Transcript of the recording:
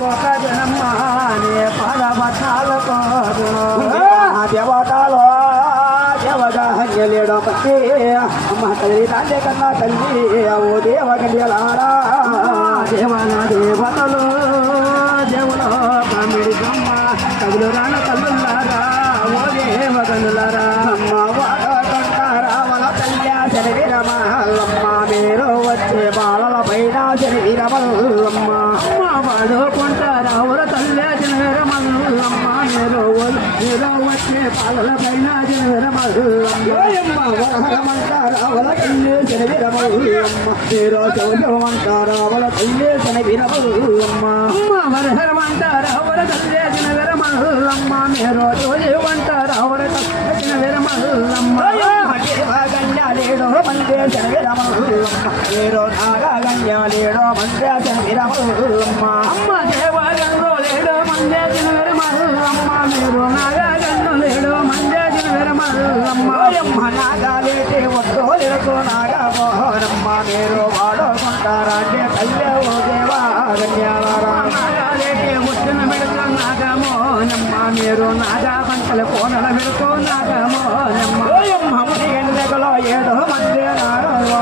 కోక జనమ్మానే పాదపట్నాలతో దేవతలో దేవగలేడో పట్టి అమ్మ తల్లి తండ్రి కన్నా తల్లి ఓ దేవగలారా దేవన దేవతలు దేవులో కామిడి బ్రహ్మ కదులు రాన కల్లులారా ఓ దేవగనులారా అమ్మ వాడకుంటారా వల తల్లి శరీరమల్లమ్మ మీరు వచ్చే బాలల పైన శరీరమల్లమ్మ అమ్మ వాడుకుంటారా ఓర తల్లి జనరమల్లమ్మ మీరు వచ్చే పాలల పైన జనరమల్లమ్మ వరహరమంటారా వల తల్లి శరీరమల్లమ్మ మీరు చౌజమంటారా వల తల్లి శరీరమల్లమ్మ అమ్మ వరహరమంటారా ఓర తల్లి జనరమల్లమ్మ మీరు చూజమంటారా ఓర తల్లి జనరమల్లమ్మ గంజాలేడో మందే శరీరమల్లమ్మ మీరు నాగా గంజాలేడో మందే శరీరమల్లమ్మ అమ్మ దేవాలయంలో లేడో మందే జనరమల్లమ్మ మీరు నాగాగన్ను లేడో మందే జనరమల్లమ్మ అమ్మ నాగాలేటి వద్దో లేకో నాగా మోహనమ్మ మీరు వాడుకుంటారంటే తల్లి ఓ దేవా గంజాలారా నాగాలేటి ముచ్చిన పెడుతూ నాగమోనమ్మ మీరు నాగా పంటల కోనల పెడుతూ నాగమోనమ్మ ఎండగలో ఏదో మంది నాగో